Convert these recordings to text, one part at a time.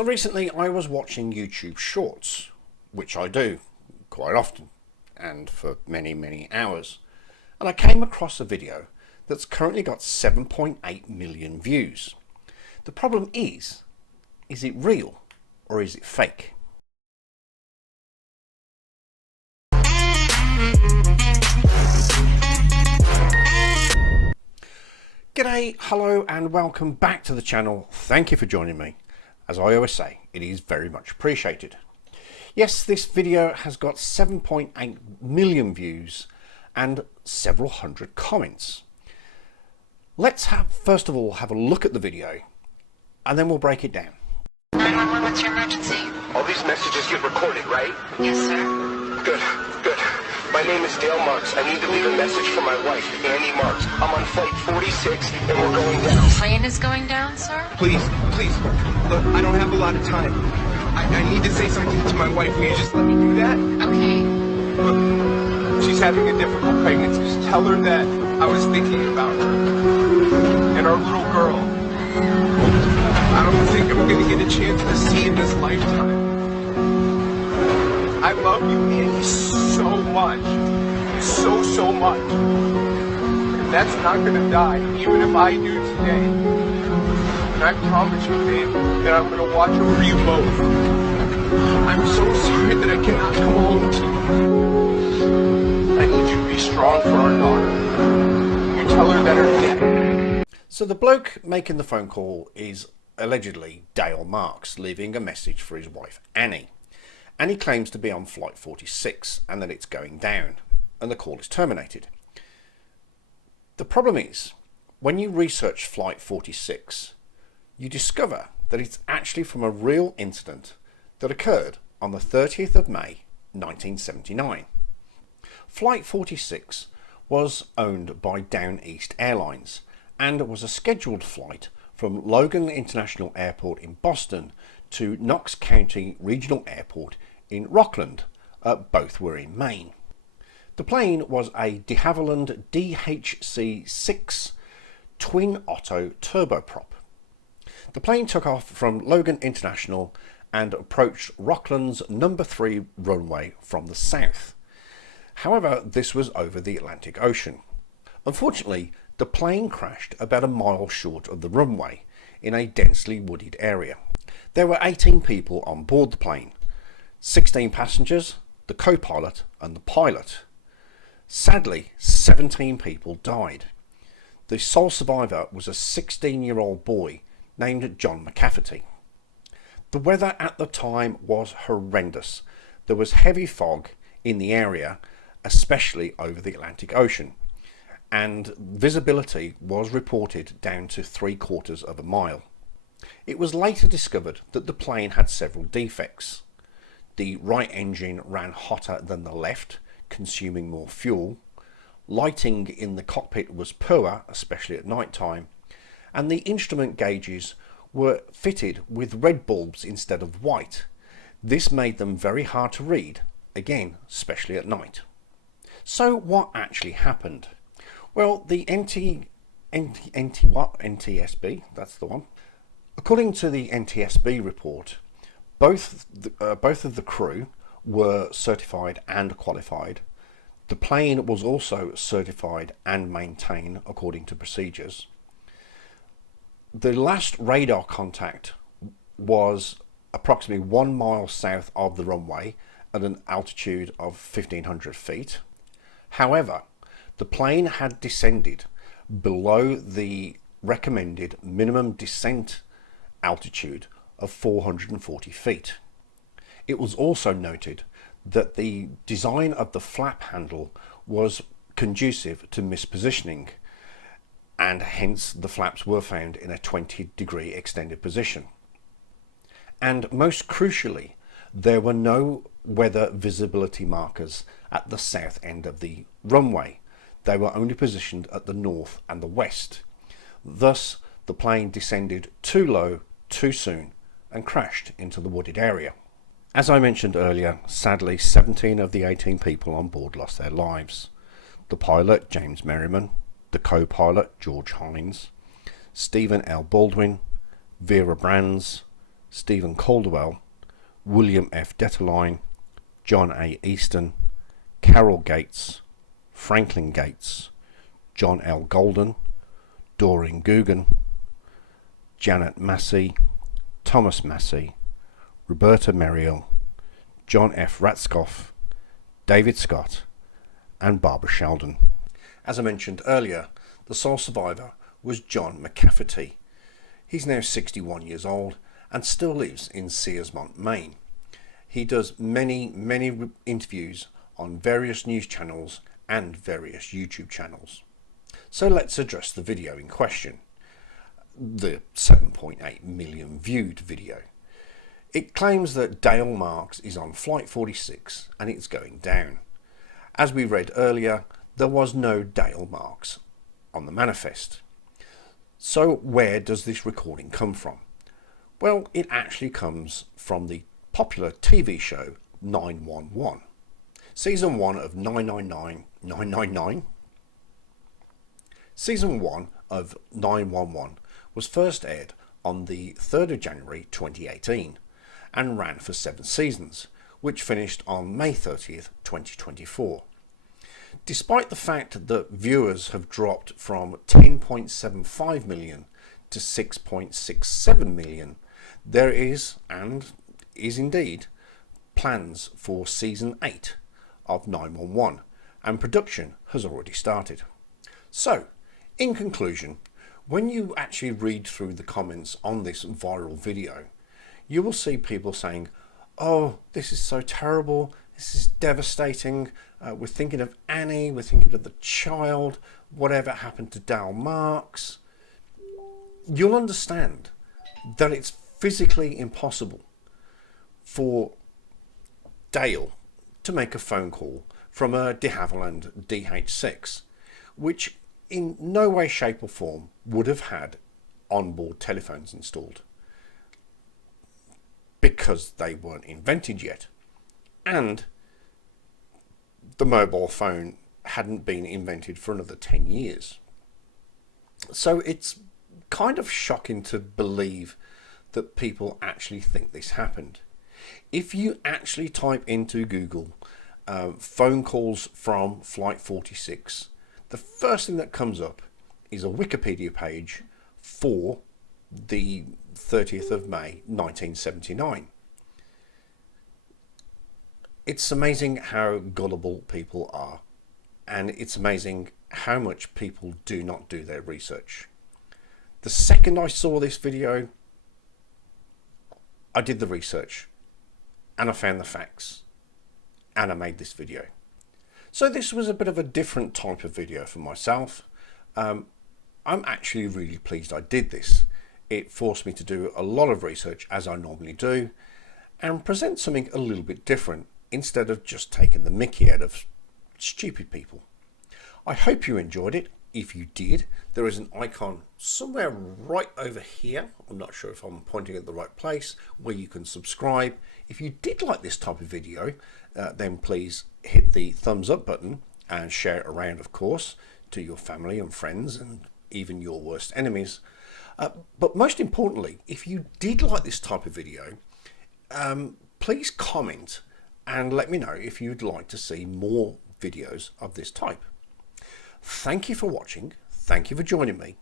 So recently I was watching YouTube Shorts, which I do quite often and for many hours, and I came across a video that's currently got 7.8 million views. The problem is it real or is it fake? G'day, hello and welcome back to the channel. Thank you for joining me. As I always say, it is very much appreciated. Yes, this video has got 7.8 million views and several hundred comments. Let's first of all have a look at the video and then we'll break it down. 911, what's your emergency? All these messages get recorded, right? Yes, sir. Good. My name is Dale Marks. I need to leave a message for my wife, Annie Marks. I'm on flight 46 and we're going down. The plane is going down, sir? Please. Look, I don't have a lot of time. I need to say something to my wife. Will you just let me do that? Okay. Look, she's having a difficult pregnancy. Just tell her that I was thinking about her and our little girl. I don't think I'm going to get a chance to see in this lifetime. I love you, Annie, so much. So much. And that's not gonna die, even if I do today. And I promise you, babe, that I'm gonna watch over you both. I'm so sorry that I cannot come home to you. I need you to be strong for our daughter. You tell her that her dad... So the bloke making the phone call is allegedly Dale Marks, leaving a message for his wife, Annie. And he claims to be on flight 46 and that it's going down and the call is terminated. The problem is, when you research flight 46, you discover that it's actually from a real incident that occurred on the 30th of May 1979. Flight 46 was owned by Down East Airlines and was a scheduled flight from Logan International Airport in Boston to Knox County Regional Airport in Rockland. Both were in Maine. The plane was a de Havilland DHC-6 Twin Otto turboprop. The plane took off from Logan International and approached Rockland's number 3 runway from the south. However, this was over the Atlantic Ocean. Unfortunately, the plane crashed about a mile short of the runway in a densely wooded area. There were 18 people on board the plane, 16 passengers, the co-pilot and the pilot. Sadly, 17 people died. The sole survivor was a 16-year-old boy named John McCafferty. The weather at the time was horrendous. There was heavy fog in the area, especially over the Atlantic Ocean, and visibility was reported down to 3/4 of a mile. It was later discovered that the plane had several defects. The right engine ran hotter than the left, consuming more fuel. Lighting in the cockpit was poor, especially at night time, and the instrument gauges were fitted with red bulbs instead of white. This made them very hard to read, again, especially at night. So what actually happened? Well, the NTSB, that's the one. According to the NTSB report, both of the crew were certified and qualified. The plane was also certified and maintained according to procedures. The last radar contact was approximately 1 mile south of the runway at an altitude of 1,500 feet. However, the plane had descended below the recommended minimum descent altitude of 440 feet. It was also noted that the design of the flap handle was conducive to mispositioning, and hence the flaps were found in a 20-degree extended position. And most crucially, there were no weather visibility markers at the south end of the runway. They were only positioned at the north and the west. Thus, the plane descended too low, too soon, and crashed into the wooded area. As I mentioned earlier, sadly 17 of the 18 people on board lost their lives. The pilot, James Merriman, the co-pilot, George Hines, Stephen L. Baldwin, Vera Brands, Stephen Caldwell, William F. Detterline, John A. Easton, Carol Gates, Franklin Gates, John L. Golden, Doreen Guggen, Janet Massey, Thomas Massey, Roberta Meriel, John F. Ratzkoff, David Scott, and Barbara Sheldon. As I mentioned earlier, the sole survivor was John McCafferty. He's now 61 years old and still lives in Searsmont, Maine. He does many interviews on various news channels and various YouTube channels. So let's address the video in question, the 7.8 million viewed video. It claims that Dale Marks is on Flight 46 and it's going down. As we read earlier, there was no Dale Marks on the manifest. So where does this recording come from? Well, it actually comes from the popular TV show 911. Season 1 of 999. Season 1 of 911 was first aired on the 3rd of January 2018 and ran for 7 seasons, which finished on May 30th, 2024. Despite the fact that viewers have dropped from 10.75 million to 6.67 million, there is, and is indeed, plans for Season 8 of 911, and production has already started. So, in conclusion, when you actually read through the comments on this viral video, you will see people saying, "Oh, this is so terrible, this is devastating, we're thinking of Annie, we're thinking of the child, whatever happened to Dale Marks." You'll understand that it's physically impossible for Dale to make a phone call from a de Havilland DH6, which in no way, shape or form would have had onboard telephones installed, because they weren't invented yet, and the mobile phone hadn't been invented for another 10 years. So it's kind of shocking to believe that people actually think this happened. If you actually type into Google phone calls from Flight 46, the first thing that comes up is a Wikipedia page for the 30th of May 1979. It's amazing how gullible people are, and it's amazing how much people do not do their research. The second I saw this video, I did the research and I found the facts and I made this video. So this was a bit of a different type of video for myself. I'm actually really pleased I did this. It forced me to do a lot of research, as I normally do, and present something a little bit different instead of just taking the mickey out of stupid people. I hope you enjoyed it. If you did, there is an icon somewhere right over here, I'm not sure if I'm pointing at the right place, where you can subscribe. If you did like this type of video, then please hit the thumbs up button and share it around, of course, to your family and friends and even your worst enemies. But most importantly, if you did like this type of video, please comment and let me know if you'd like to see more videos of this type. Thank you for watching. Thank you for joining me.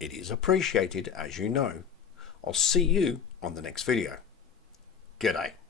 It is appreciated, as you know. I'll see you on the next video. Good day.